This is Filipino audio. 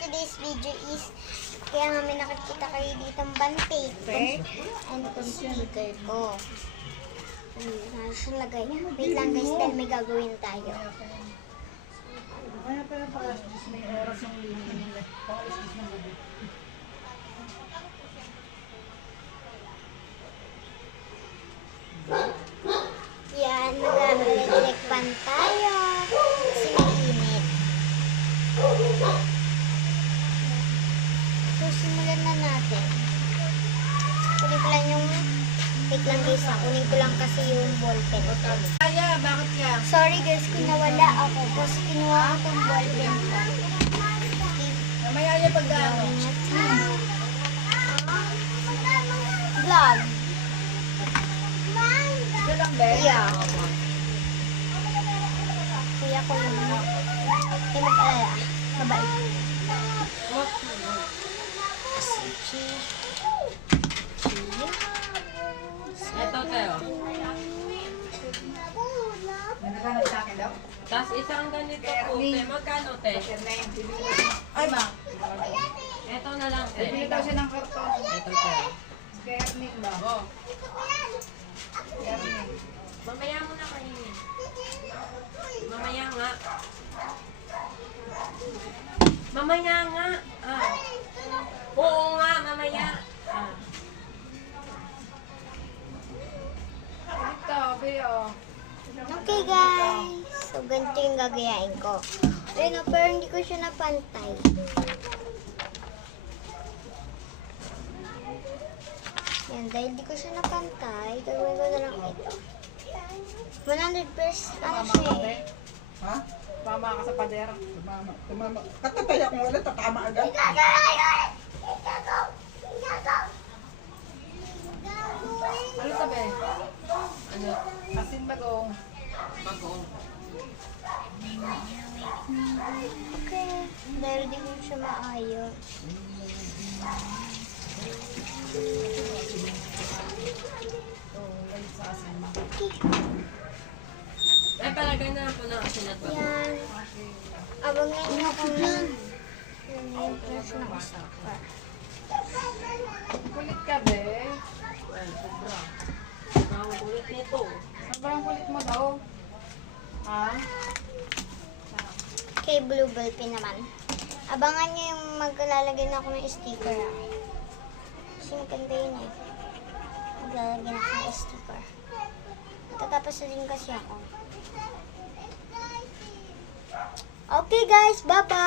today's video is, kaya nga may nakikita kayo ditong band paper. And sticker ko. Saan lagay? Wait lang guys, dahil may gagawin tayo. Kaya pala pa, may oras ng linya nila. Paalis ng bubuk. Yan, mag-electric pan tayo. Kasi mainit. So, simulan na natin. Kunin ko lang yung, wait lang guys, kunin ko lang kasi yung ballpen. Kaya, bakit ka? Sorry guys, kung nawala ako kasi kinuha ko itong ballpen ko. Mamaya niya pag-ano. Vlog. Ito lang, be? Yeah. Kuya ko yung eh, mag-alala. Mabait. Ito, Teo. May naghanap sa akin daw? Tapos isang ganito po, te. Magkano, te? Ay, ma. Ito na lang, te. Bili daw siya ng karton. Ito, te. Skernik ba? Oh, Skernik. mamaya mo na kainin. Mamaya nga. Mamaya nga. Ah. Oo nga, mamaya. Ah. Ito, be, oh. Okay guys. So, ganito yung gagayain ko. Ayun o, pero hindi ko siya napantay. Yan, dahil hindi ko siya napantay, gagawin ko na lang ito. 100% ano siya eh. Ha? Tama ka sa pader. Tumama. Tumama. Katataya kung wala, tatama agad. Ano sabi? Ano? Asin bagong. Bagong. Okay. Dahil di ko siya maayos. Okay. Ay, palagay na lang po ng asin at bagong. Yan. Abangan nyo kung yung version ng sticker. Kulit ka, be. Ay, sobra. Ang kulit nito. Sobrang kulit mo daw. Ha? Kay Blue Ballpen naman. Abangan nyo yung maglalagay na ako ng sticker. Kasi maganda yun eh. Maglalagay na ako ng sticker. Tatapos na din kasi ako. Okay guys, bye-bye!